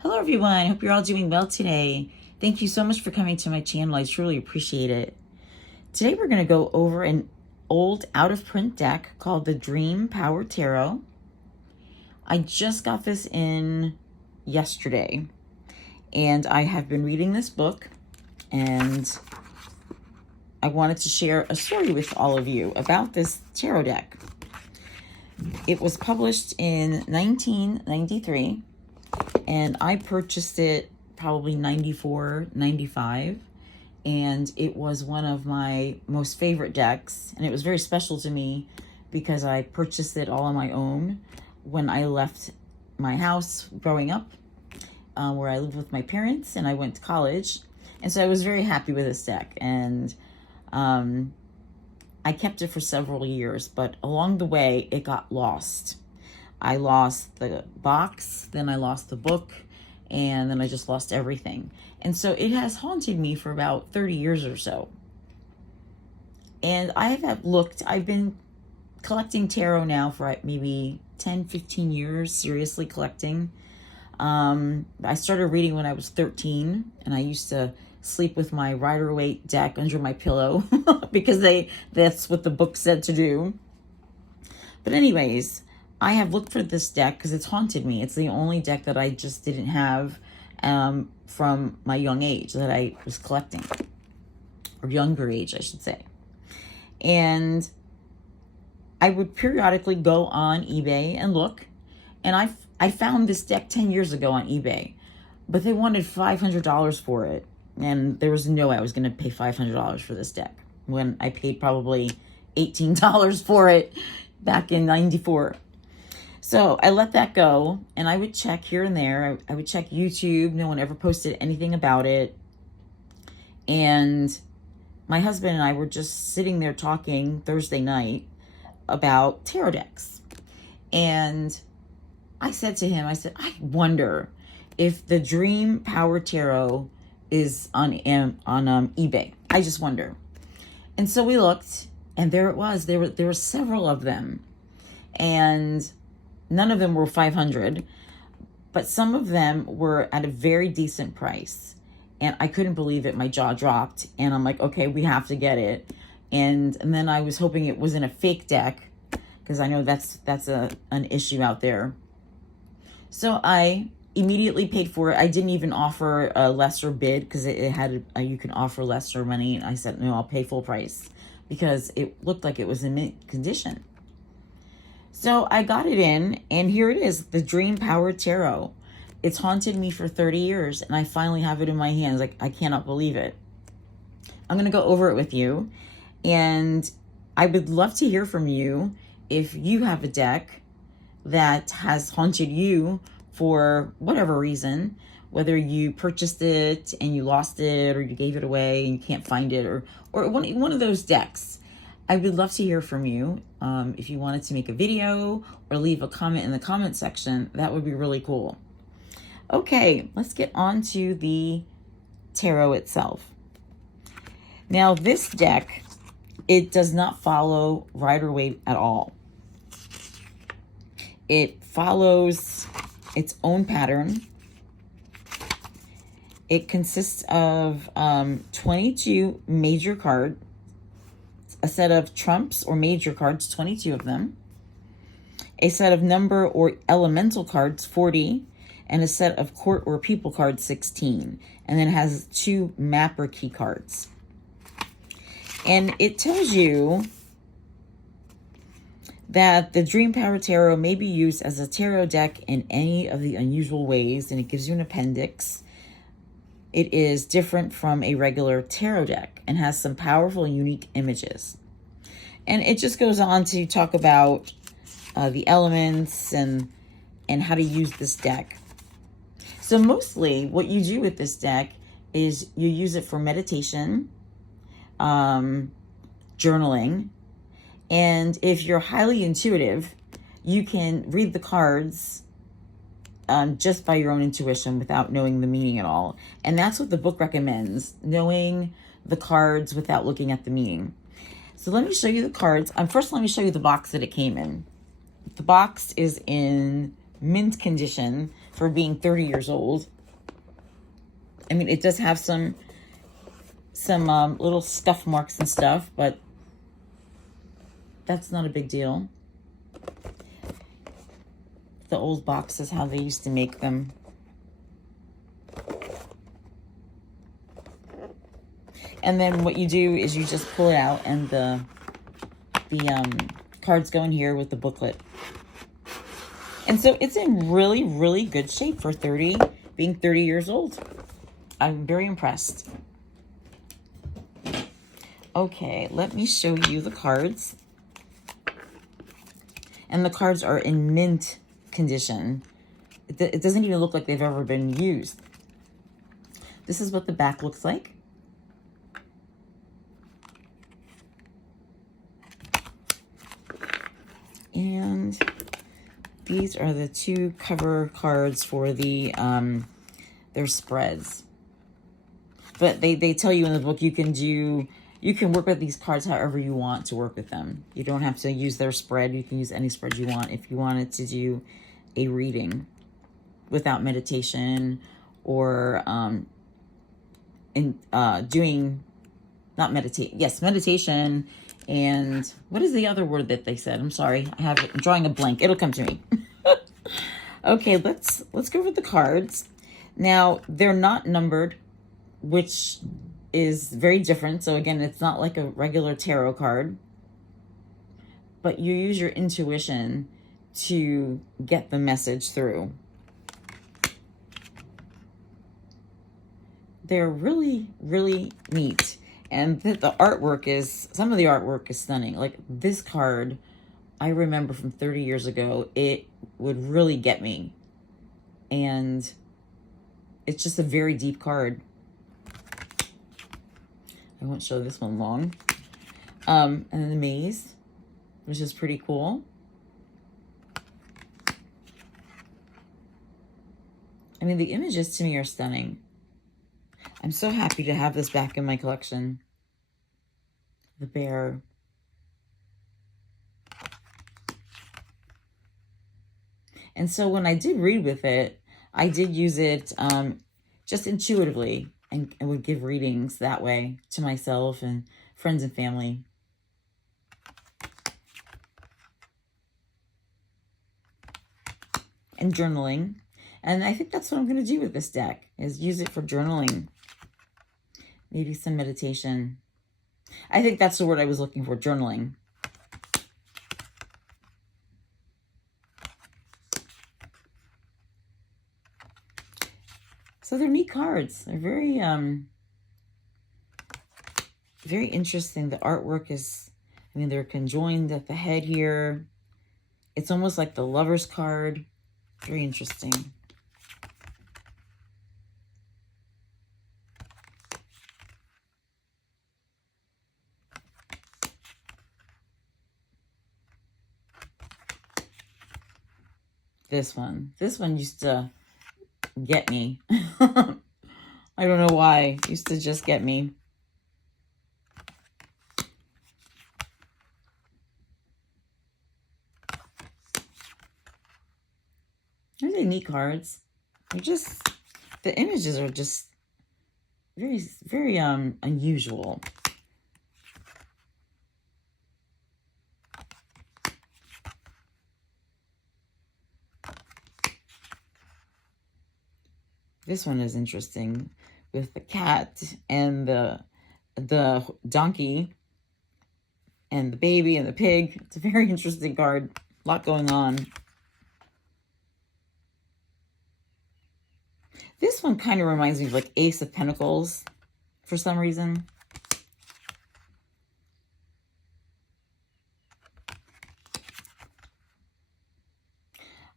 Hello everyone, hope you're all doing well today. Thank you so much for coming to my channel, I truly appreciate it. Today we're going to go over an old out-of-print deck called the Dream Power Tarot. I just got this in yesterday, and I have been reading this book, and I wanted to share a story with all of you about this tarot deck. It was published in 1993. And I purchased it probably 94, 95. And it was one of my most favorite decks. And it was very special to me because I purchased it all on my own when I left my house growing up, where I lived with my parents and I went to college. And so I was very happy with this deck. And I kept it for several years, but along the way, it got lost. I lost the box, then I lost the book, and then I just lost everything. And so it has haunted me for about 30 years or so. And I've been collecting tarot now for maybe 10, 15 years, seriously collecting. I started reading when I was 13, and I used to sleep with my Rider-Waite deck under my pillow because that's what the book said to do. But anyways, I have looked for this deck because it's haunted me. It's the only deck that I just didn't have from my young age that I was collecting. Or younger age, I should say. And I would periodically go on eBay and look. And I found this deck 10 years ago on eBay. But they wanted $500 for it. And there was no way I was going to pay $500 for this deck, when I paid probably $18 for it back in 94. So I let that go, and I would check here and there. I would check YouTube. No one ever posted anything about it. And my husband and I were just sitting there talking Thursday night about tarot decks. And I said to him, I wonder if the Dream Power Tarot is on eBay. I just wonder. And so we looked, and there it was. There were several of them. And none of them were 500, but some of them were at a very decent price. And I couldn't believe it. My jaw dropped. And I'm like, okay, we have to get it. And then I was hoping it wasn't a fake deck, because I know that's an issue out there. So I immediately paid for it. I didn't even offer a lesser bid, because it had you can offer lesser money. And I said, no, I'll pay full price, because it looked like it was in mint condition. So I got it in, and here it is, the Dream Power Tarot. It's haunted me for 30 years, and I finally have it in my hands. Like, I cannot believe it. I'm going to go over it with you, and I would love to hear from you if you have a deck that has haunted you for whatever reason, whether you purchased it and you lost it, or you gave it away and you can't find it, or one of those decks. I would love to hear from you. If you wanted to make a video or leave a comment in the comment section, that would be really cool. Okay, let's get on to the tarot itself. Now, this deck, it does not follow Rider-Waite at all. It follows its own pattern. It consists of 22 major cards, a set of trumps or major cards, 22 of them, a set of number or elemental cards, 40, and a set of court or people cards, 16. And then it has 2 map or key cards. And it tells you that the Dream Power Tarot may be used as a tarot deck in any of the unusual ways, and it gives you an appendix. It is different from a regular tarot deck and has some powerful and unique images. And it just goes on to talk about the elements and how to use this deck. So mostly what you do with this deck is you use it for meditation, journaling, and if you're highly intuitive, you can read the cards just by your own intuition without knowing the meaning at all. And that's what the book recommends, knowing the cards without looking at the meaning. So let me show you the cards. First, let me show you the box that it came in. The box is in mint condition. for being 30 years old. I mean, it does have some little scuff marks and stuff, but that's not a big deal. The old boxes, how they used to make them. And then what you do is you just pull it out, and the cards go in here with the booklet. And so it's in really, really good shape for being 30 years old. I'm very impressed. Okay, let me show you the cards. And the cards are in mint condition. It doesn't even look like they've ever been used. This is what the back looks like. And these are the two cover cards for the their spreads. But they tell you in the book you can work with these cards however you want to work with them. You don't have to use their spread. You can use any spread you want if you wanted to do a reading without meditation, or doing, not meditate. Yes, meditation. And what is the other word that they said? I'm sorry. I'm drawing a blank. It'll come to me. Okay, let's go over the cards. Now, they're not numbered, which is very different. So again, it's not like a regular tarot card, but you use your intuition to get the message through. They're really, really neat. And the artwork some of the artwork is stunning. Like this card, I remember from 30 years ago, it would really get me. And it's just a very deep card. I won't show this one long. And then the maze, which is pretty cool. I mean, the images to me are stunning. I'm so happy to have this back in my collection. The bear. And so when I did read with it, I did use it just intuitively, and would give readings that way to myself and friends and family. And journaling. And I think that's what I'm going to do with this deck, is use it for journaling. Maybe some meditation. I think that's the word I was looking for, journaling. So they're neat cards. They're very, very interesting. The artwork is, I mean, they're conjoined at the head here. It's almost like the Lover's card. Very interesting. This one used to get me. I don't know why. It used to just get me. These are neat cards. They're just, the images are just very, very unusual. This one is interesting, with the cat and the donkey and the baby and the pig. It's a very interesting card. A lot going on. This one kind of reminds me of like Ace of Pentacles for some reason.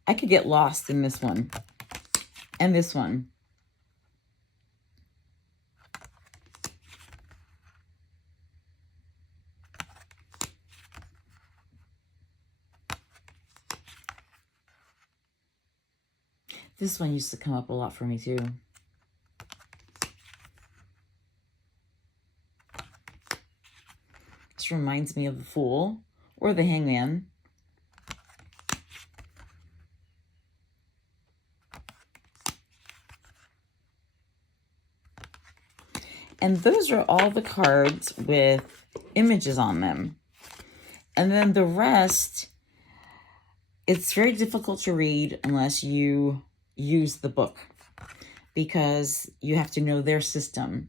I could get lost in this one and this one. This one used to come up a lot for me too. This reminds me of the Fool or the Hangman. And those are all the cards with images on them. And then the rest, it's very difficult to read unless you use the book, because you have to know their system.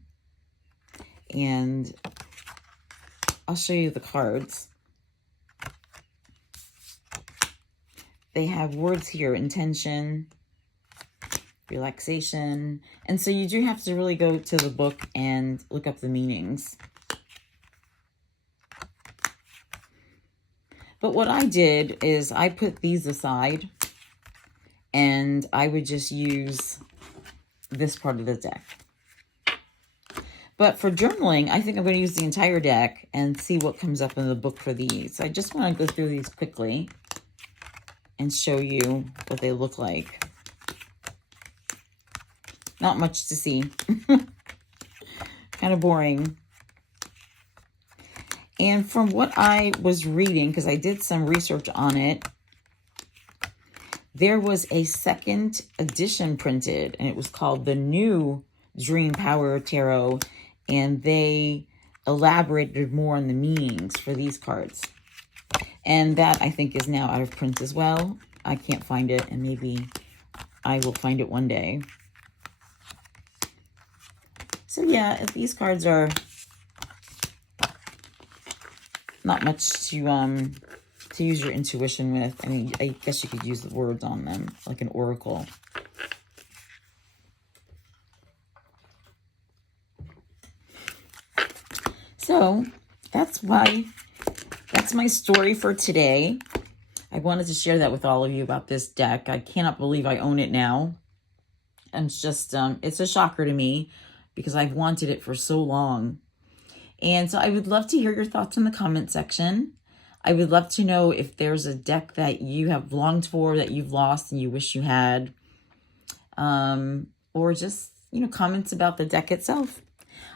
And I'll show you the cards. They have words here: intention, relaxation. And so you do have to really go to the book and look up the meanings. But what I did is I put these aside, and I would just use this part of the deck. But for journaling, I think I'm going to use the entire deck and see what comes up in the book for these. So I just want to go through these quickly and show you what they look like. Not much to see. Kind of boring. And from what I was reading, because I did some research on it, there was a second edition printed, and it was called the New Dream Power Tarot, and they elaborated more on the meanings for these cards. And that, I think, is now out of print as well. I can't find it, and maybe I will find it one day. So yeah, these cards are not much to use your intuition with. I mean, I guess you could use the words on them, like an oracle. So that's my story for today. I wanted to share that with all of you about this deck. I cannot believe I own it now. And it's just, it's a shocker to me because I've wanted it for so long. And so I would love to hear your thoughts in the comment section. I would love to know if there's a deck that you have longed for, that you've lost and you wish you had. Or just, comments about the deck itself.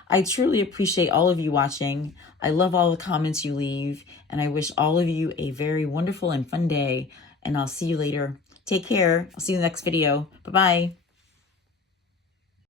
I truly appreciate all of you watching. I love all the comments you leave. And I wish all of you a very wonderful and fun day. And I'll see you later. Take care. I'll see you in the next video. Bye-bye.